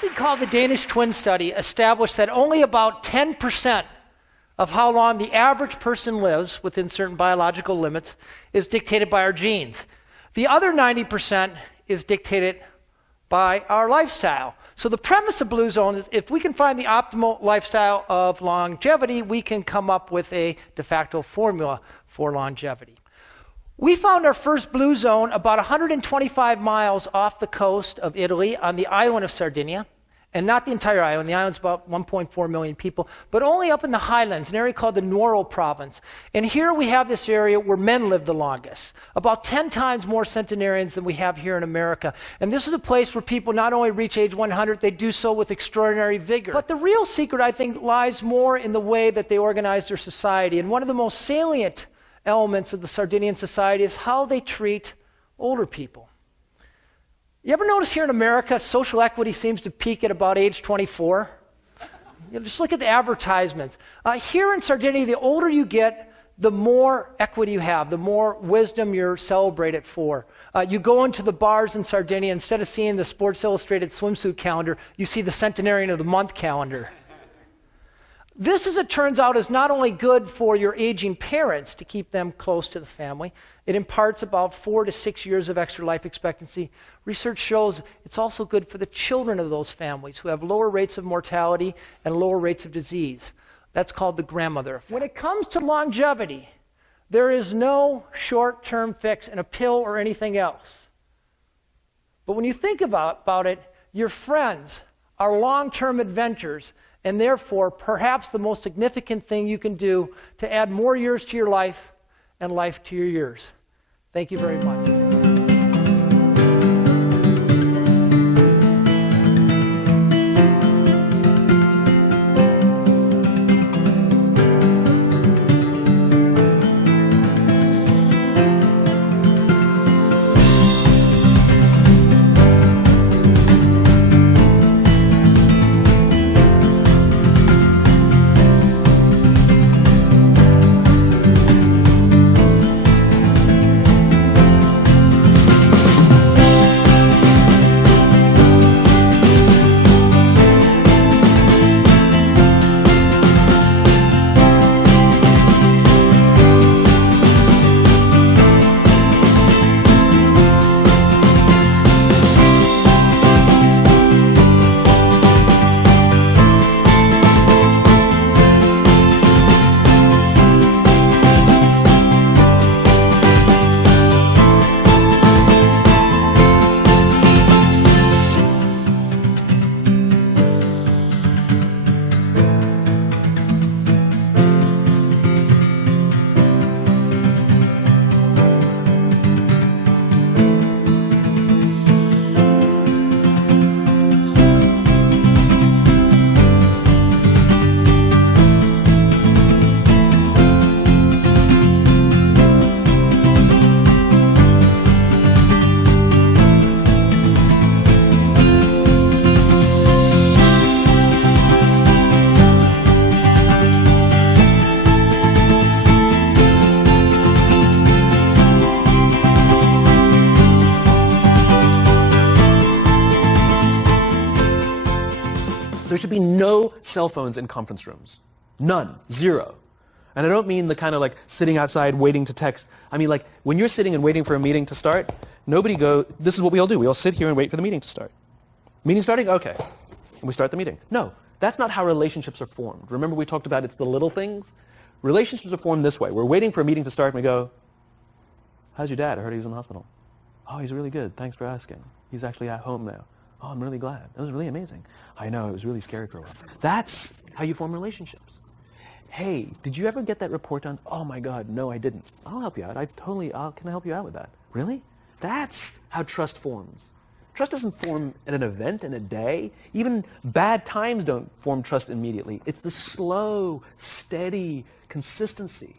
Something called the Danish twin study established that only about 10% of how long the average person lives within certain biological limits is dictated by our genes. The other 90% is dictated by our lifestyle. So the premise of Blue Zone is if we can find the optimal lifestyle of longevity, we can come up with a de facto formula for longevity. We found our first Blue Zone about 125 miles off the coast of Italy on the island of Sardinia. And not the entire island. The island's about 1.4 million people, but only up in the highlands, an area called the Nuoro province. And here we have this area where men live the longest, about 10 times more centenarians than we have here in America. And this is a place where people not only reach age 100, they do so with extraordinary vigor. But the real secret, I think, lies more in the way that they organize their society. And one of the most salient elements of the Sardinian society is how they treat older people. You ever notice here in America, social equity seems to peak at about age 24? Just look at the advertisements. Here in Sardinia, the older you get, the more equity you have, the more wisdom you're celebrated for. You go into the bars in Sardinia, instead of seeing the Sports Illustrated swimsuit calendar, you see the Centenarian of the Month calendar. This, as it turns out, is not only good for your aging parents to keep them close to the family. It imparts about 4 to 6 years of extra life expectancy. Research shows it's also good for the children of those families who have lower rates of mortality and lower rates of disease. That's called the grandmother effect. When it comes to longevity, there is no short-term fix in a pill or anything else. But when you think about it, your friends are long-term adventures, and therefore, perhaps the most significant thing you can do to add more years to your life and life to your years. Thank you very much. There should be no cell phones in conference rooms. None. Zero. And I don't mean the kind of like sitting outside waiting to text. I mean like when you're sitting and waiting for a meeting to start, this is what we all do. We all sit here and wait for the meeting to start. Meeting starting? Okay. And we start the meeting. No, that's not how relationships are formed. Remember we talked about it's the little things? Relationships are formed this way. We're waiting for a meeting to start and we go, how's your dad? I heard he was in the hospital. Oh, he's really good. Thanks for asking. He's actually at home now. Oh, I'm really glad. That was really amazing. I know, it was really scary for a while. That's how you form relationships. Hey, did you ever get that report done? Oh my God, no, I didn't. I'll help you out. Can I help you out with that? Really? That's how trust forms. Trust doesn't form at an event in a day. Even bad times don't form trust immediately. It's the slow, steady consistency.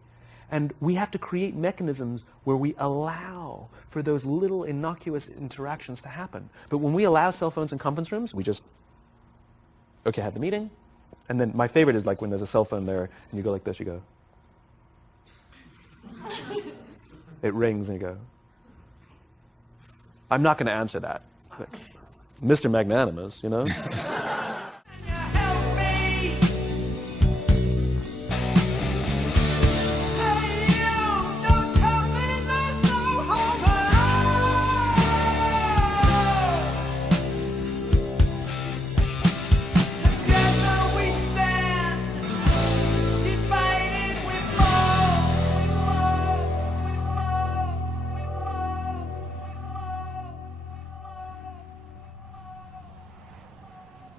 And we have to create mechanisms where we allow for those little innocuous interactions to happen. But when we allow cell phones in conference rooms, we just, okay, have the meeting. And then my favorite is like when there's a cell phone there and you go like this, you go. It rings and you go. I'm not going to answer that. Mr. Magnanimous, you know?